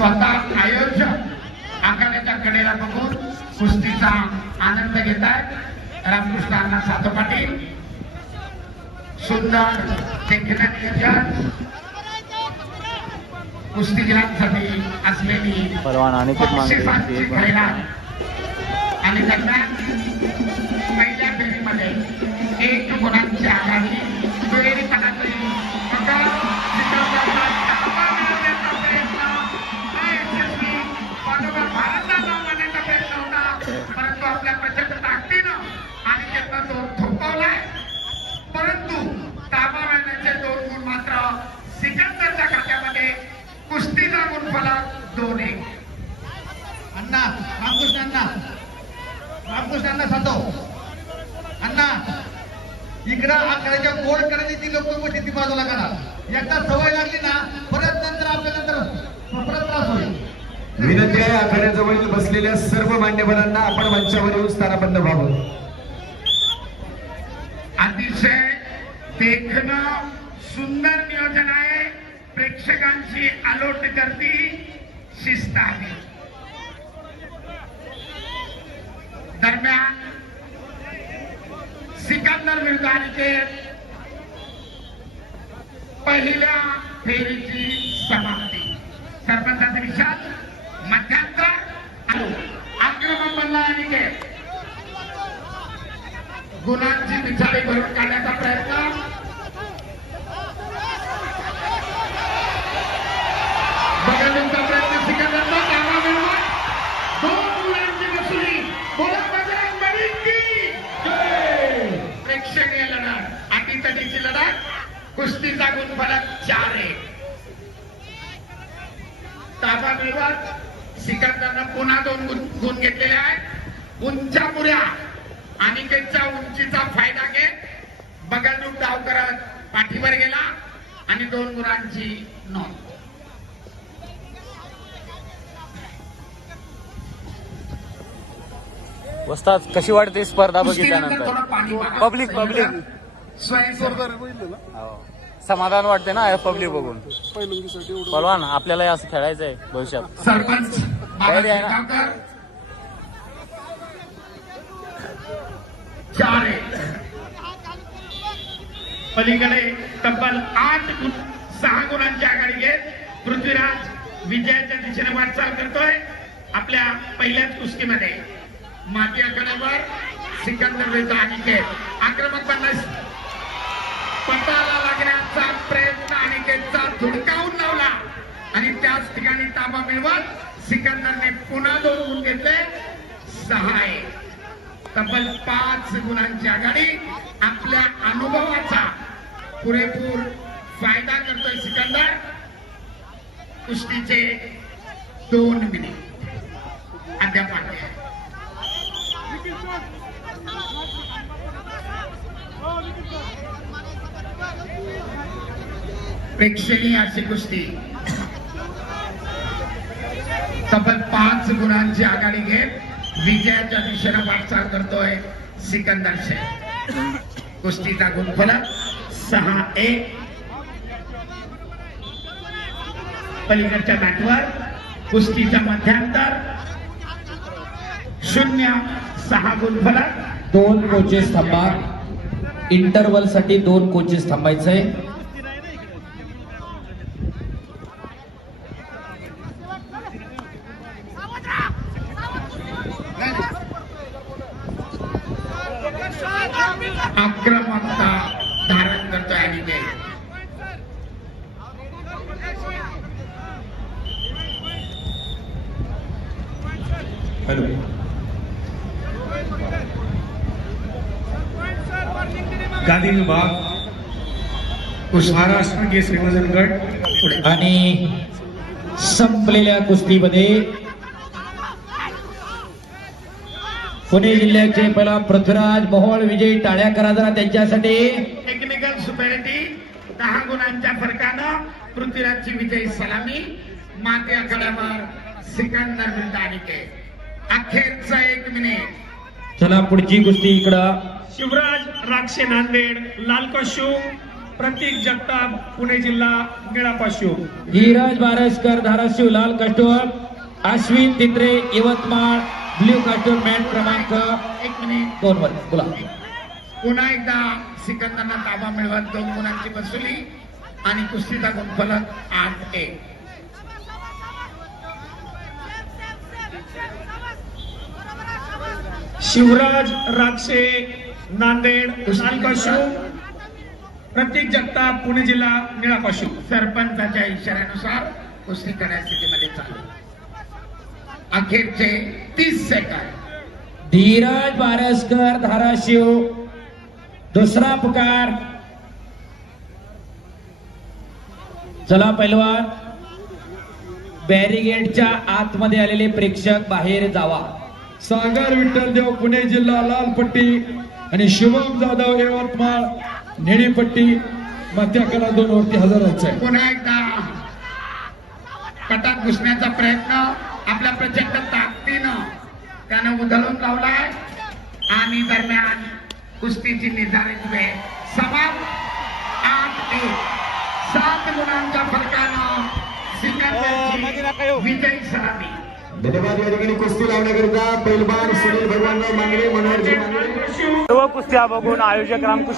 स्वतः आयोजक आखाड्याच्या कडेला बघून कुस्तीचा आनंद घेत आहेत रामकृष्ण अण्णा साधू पाटील. सुंदर देखील नियोजन कुस्तीगिरांसाठी असलेली बक्षिसांची खैरात आणि दरम्यान पहिल्या फेरीमध्ये 1 गुणांची आघाडी दुहेरी पटातली परंतु आपल्या प्रचंड ताकदीनं आणि त्याचा तो थोपवलाय. परंतु ताबा मिळण्याचे 2 गुण मात्र सिकंदरच्या खात्यामध्ये. कुस्तीचा गुणफलक 2-1. अण्णा रामकृष्णांना सांगतो अण्णा इकडं आकड्याच्या गोड करायची ती लोक गोष्टी ती बाजूला करा. एकदा सवय लागली ना परत नंतर आपल्या परत त्रास होईल. विनंती आहे आखाड्याजवळ बसलेल्या सर्व मान्यवरांना आपण मंचावर येऊन स्थानापन्न व्हावं. अतिशय देखणं सुंदर नियोजन आहे. प्रेक्षकांची आलोट गर्दी शिस्त आहे. दरम्यान सिकंदर विरुद्ध अनिकेत पहिल्या फेरीची समाप्ती. सरपंचाचे विचार मध्यांतर आक्रमक बनला अनिकेत. गुणांची पिछाडी भरून काढण्याचा प्रयत्न. बघण्याचा प्रयत्न सिकंदरचा. ताबा मिळवला. 2 गुणांची वसुली. बोला बजरंग बली की जय. प्रेक्षणीय लढत, अटीतटीची लढत. कुस्तीचा गुणफलक 4-1. ताबा मिळवत सिकंदरनं पुन्हा 2 गुण घेतलेले आहेत. उंचापुऱ्या अनिकेतच्या उंचीचा फायदा घेत बगलरूप डाव करत पाठीवर गेला आणि 2 गुणांची नोंद. वस्ताद कशी वाटते स्पर्धा बघितल्यानंतर? पब्लिक समाधान वाटते ना पब्लिक बघून. पलवान आपल्याला असं खेळायचं आहे भविष्यात. सरपंच तयारी आहे ना? 4-1. पलीकडे तब्बल 6 गुणांची आघाडी घेत पृथ्वीराज विजयाच्या दिशेने वाटचाल करतोय. आपल्या पहिल्याच कुस्तीमध्ये माती आखाड्यावर सिकंदर विरुद्ध अनिकेत. आक्रमक बनण्यास पटाला लागण्याचा प्रयत्न अनिकेतचा धुडकावून लावला आणि त्याच ठिकाणी ताबा मिळवत सिकंदरने पुन्हा 2 गुण घेतले. 6-1. तब्बल 5 गुणांची आघाडी. आपल्या अनुभवाचा पुरेपूर फायदा करतोय सिकंदर. कुस्तीचे 2 मिनिट अद्याप आहे. प्रेक्षणीय अशी कुस्ती. तब्बल 5 गुणांची आघाडी घेत विजयाच्या दिशेने वाटचाल करतोय सिकंदर शेख. कुस्तीचा गुणफलक 6-1. पलीकडच्या मॅटवर कुस्तीचा मध्यांतर 0-6 गुणफलक. 2 कोचेस थांबा. इंटरव्हल साठी 2 कोचेस थांबायचंय. आक्रमकता धारण करतोय अनिकेत. हॅलो. गादी विभाग महाराष्ट्र केसरी वजन गट. आणि संपलेल्या कुस्तीमध्ये पुणे जिल्ह्याचे पहिला पृथ्वीराज मोहोळ विजयी. टाळ्या करा जरा त्यांच्यासाठी. टेक्निकल सुपेरिटी 10 गुणांच्या फरकानं पृथ्वीराजची विजयी सलामी. माती आखाड्यावर सिकंदर विरुद्ध अनिकेत. अखेरचा 1 मिनिट. चला पुढची कुस्ती इकडं. शिवराज राक्षे नांदेड लाल कशू प्रतीक जगताप पुणे जिल्हा निळा पाचशे. धीरज बारसकर धाराशिव लाल costume, Ashwin Titre Yavatmal blue costume mat क्रमांक 1 मिनिट 2 वर बोला. पुन्हा एकदा सिकंदरना ताबा मिळवत 2 गुणांची वसुली आणि कुस्तीचा गुणफलक 8-1. शिवराज राक्षे नांदेड लाल पाचशे. प्रतीक जगताप पुणे जिल्हा निळा पाचशे. सरपंचाच्या इशाऱ्यानुसार कुस्ती करण्याच्या स्थितीमध्ये चालू. अखेरचे 30 सेकंद. धीरज बारसकर धाराशिव दुसरा पुकार. चला पैलवान, बॅरिगेडच्या आतमध्ये आलेले प्रेक्षक बाहेर जावा. सागर विठ्ठलदेव पुणे जिल्हा लाल पट्टी आणि शुभम जाधव यवतमाळ निळी पट्टी. मात्या कला 2 वरती हजर व्हायचं आहे. पुन्हा एकदा पटात घुसण्याचा प्रयत्न आपल्या प्रचंड ताकदीनं त्यानं उधळून लावलाय आणि दरम्यान कुस्तीची निर्धारित वेळ समाप्त. 8-1. 7 गुणांच्या फरकानं सिकंदरची विजयी सलामी. धन्यवाद. या ठिकाणी कुस्ती लावण्याकरिता पैलवान सुनील भगवानराव मांगरे, मनोहरजी मांगरे. सर्व कुस्त्या बघून आयोजक रामकृष्ण